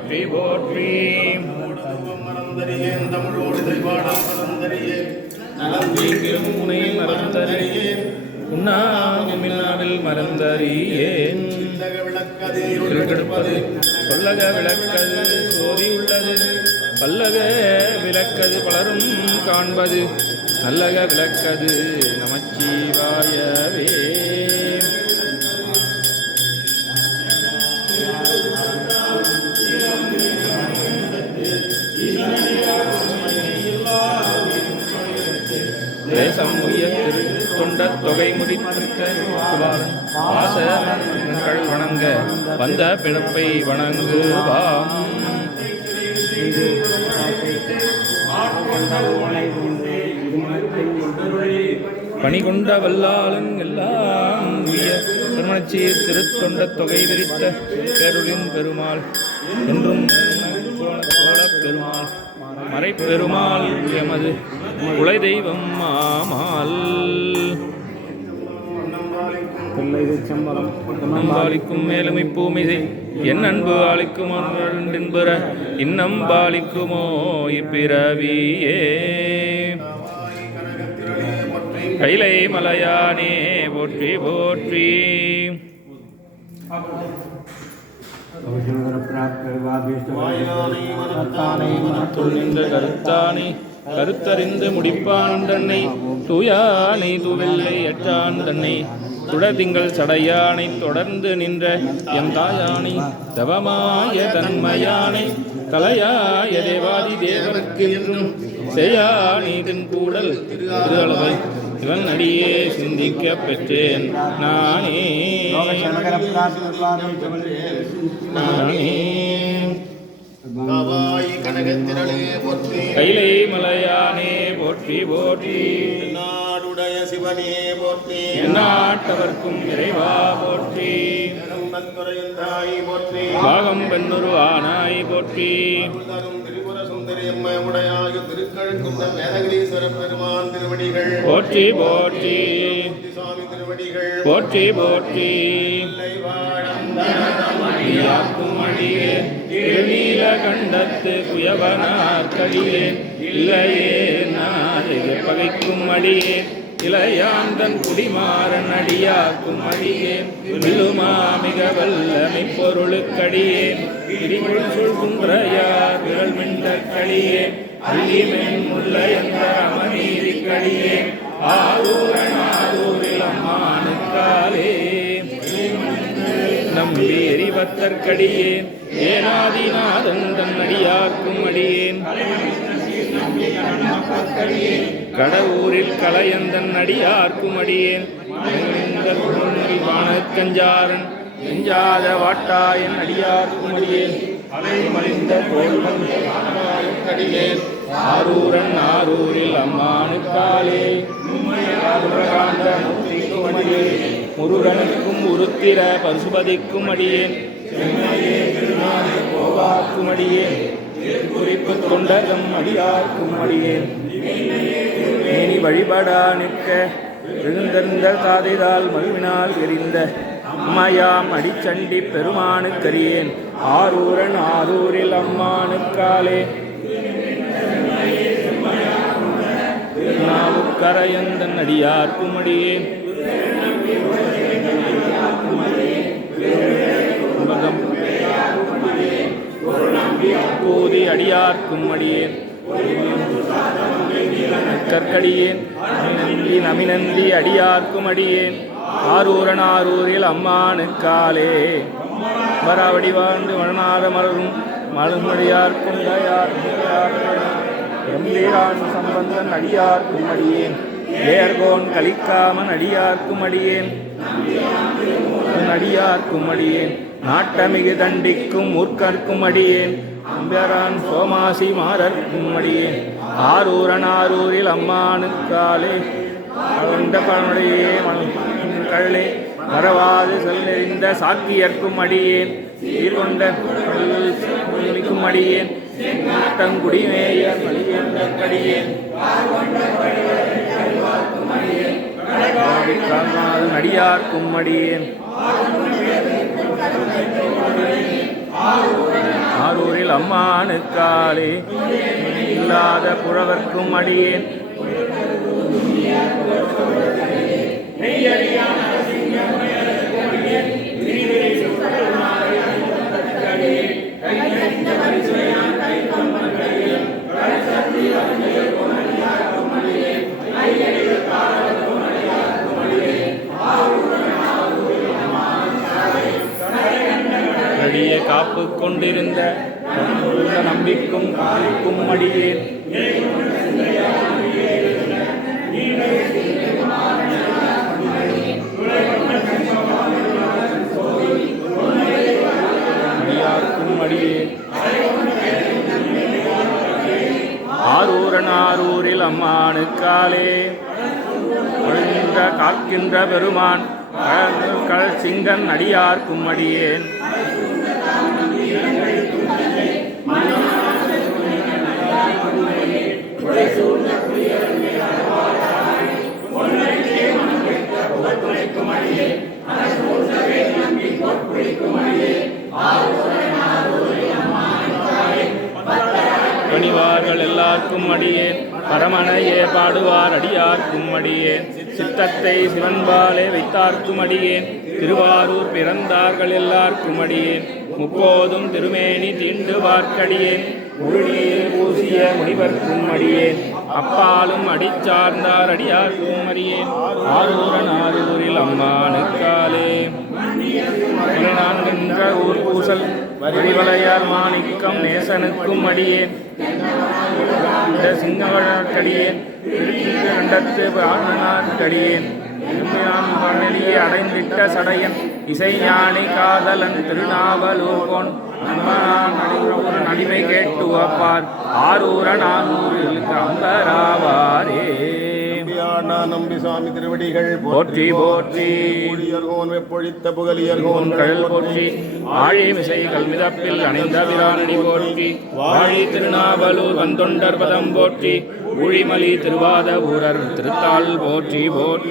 போற்றி போற்றி. மறந்தறியேன் தமிழோடு தெய்வாடாம் மறந்தறியேன். நலம் தீங்கிலும் உனை மறந்தறியேன் சொல்லக விளக்கது சோதி உள்ளது. பல்லக விளக்கது பலரும் காண்பது நல்லக விளக்கது நமச்சிவாயவே. தொகை முடித்திருக்க வணங்க வந்த பிறப்பை வணங்குவாம் பணிகொண்ட வல்லாளன் எல்லாம் உய திருமணச்சீர் திருத்தொண்ட தொகை விரித்த பேருளின் பெருமாள் என்றும் பெருமாள் மறைப்பெருமாள் எமது குலை தெய்வம் மாமால் நம்பாளிக்கும் மேலுமை பூமிசை என் அன்பு ஆளிக்கும் என்புற இன்னம்பாளிக்குமோ இப்பிறவியே. கைலை மலையானே போற்றி போற்றி. கருத்தானை. கருத்தறிந்து முடிப்பான் தன்னை. தூயானை தூவெல்லை அற்றான் தன்னை. சுடதிங்கள் சடையானை தொடர்ந்து நின்ற எம் தாயானை தவமாய தன்மையானை தலையாய தேவாதி தேவனுக்கு என்றும் செய்யானி தின் கூடல் திருளவை இவன் அடியே சிந்திக்க பெற்றேன். நானே நானே கைலை மலையானே போற்றி போற்றி. நாடுடைய சிவனே போற்றி. எந்நாட்டவர்க்கும் இறைவா போற்றி. நன்குறைந்தாய் போற்றி. பாகம் பெண்ணுரு ஆனாய் போற்றி. திரிபுர சுந்தரி அம்மை உடையாய திருக்கழுக்குந்த வேதகிரீஸ்வர பெருமான் திருவடிகள். போற்றி போற்றி. சுவாமி திருவடிகள். போற்றி போற்றி. வாழம் அடியே திருநீல கண்டத்து இல்லையே நான் பகைக்கும் அடியேன் இளையாந்தன் குடிமாறன் அடியாக்கும் அடியேன் வில்லுமா மிக வல்லமை பொருளுக்கடியேன் இடிமுள் சொல்குன்றையார் விரல் மிண்டற்கடியேன் அல்லிமென் முல்லை அமநீதி கடியேன் ஆரூரன் ஆரூரில் அம்மானுக்காலே. நம்பி எரிவத்தற்கடியேன் ஏனாதிநாதன் தன் அடியாக்கும் அடியேன். கடவுரில் கலையந்தன் அடியார்க்கும் அடியேன். வானக்கஞ்சாரன் நெஞ்சாத வாட்டாயன் அடியார்க்கும் அடியேன். அலைமலிந்த அடியேன். ஆரூரன் ஆரூரில் அம்மானுக்காலே முருகனுக்கும் உருத்திர பசுபதிக்கும் அடியேன். கோவாக்கும் அடியேன். குறிப்பு தொண்டகம் அடியார்க்கும் அடியேன். வழிபடா நிற்க. எழுந்தந்த சாதிதால் மகிழ்வினால் எரிந்த. அம்மையாம் அடிச்சண்டி பெருமானுக்கரியேன். ஆரூரன் ஆரூரில் அம்மானுக்காலே. நாவுக்கரையந்தன் அடியார்க்கும் அடியேன் உலகம் போதி அடியார்க்கும் அடியேன் கற்கடியேன். அமிநந்தி அடியார்க்கும் அடியேன். ஆரூரன் ஆரூரில் அம்மானுக்காலே வராவடி வாழ்ந்து வளநாத மலரும் மலர்மொழியார்க்கும் எம்பீரான் சம்பந்தன் அடியார்க்கும் அடியேன். ஏர்கோன் கலிக்காமன் அடியார்க்கும் அடியேன். அடியார்க்கும் அடியேன். நாட்டமிகு தண்டிக்கும் முற்கற்கும் அடியேன். அம்பரான் சோமாசி மாறற்கும் அடியேன். ஆரூரன் ஆரூரில் அம்மானுக்காலே கொண்ட பழனுடைய கள்ளே மறவாது செல் நெறிந்த சாக்கியர்க்கும் அடியேன். சீர்கொண்ட மொழிக்கும் அடியேன். நாட்டங்குடிமேய அடியார்க்கும் அடியேன். ஆரூரில் அம்மானுக்காலே இல்லாத புறவர்க்கும் அடியேன். காப்பு கொண்டிருந்த உள்ள நம்பிக்கும் காக்கும் அடியே. ஆரூரன் ஆரூரில் அம்மானுக்காலே ஒழுகின்ற காக்கின்ற பெருமான் கழல் சிங்கன் அடியார்க்கும் அடியேன். பணிவார்கள் அடியேன் பரமனையே பாடுவார் அடியார்க்கும் அடியேன் சித்தத்தை சிவன்பாலே வைத்தார்க்கும் அடியேன் திருவாரூர் பிறந்தார்கள் எல்லார்க்கும் அடியேன் முப்போதும் திருமேனி தீண்டு பார்க்கடியேன் முழுநீர் பூசிய முனிவர்க்கும் அடியேன் அப்பாலும் அடிச்சார்ந்தார் அடியார்க்கும் அடியேன் ஆரூரன் ஆரூரில் அம்மானுக்காலே நான்கின்ற ஊர் பூசல் வரிவலையார் மாணிக்கம் நேசனுக்கும் அடியேன். இந்த சிங்கவழக்கடியேன் கண்டத்து பிராணனாக்கடியேன் திரும்பினான் பண்ணலியே அடைந்திட்ட சடையன். இசைஞானி காதலன் திருநாவலூர்கோன். நடிமை கேட்டு வப்பார் ஆரூரன் ஆரூரில் கம்பராவாரே நம்பியாண்டா நம்பி சுவாமி திருவடிகள் போற்றி போற்றி ஊழியர்கோன் வெப்பொழித்த புகழியர்கோன் உன் கழல் போற்றி. ஆழி மிசைகள் மிதப்பில் அணைந்த விரானடி போற்றி. வாழி திருநாவலூர் வந்தொண்டர் பதம் போற்றி. ஊழிமலி திருவாத ஊரர் திருத்தாள் போற்றி போற்றி.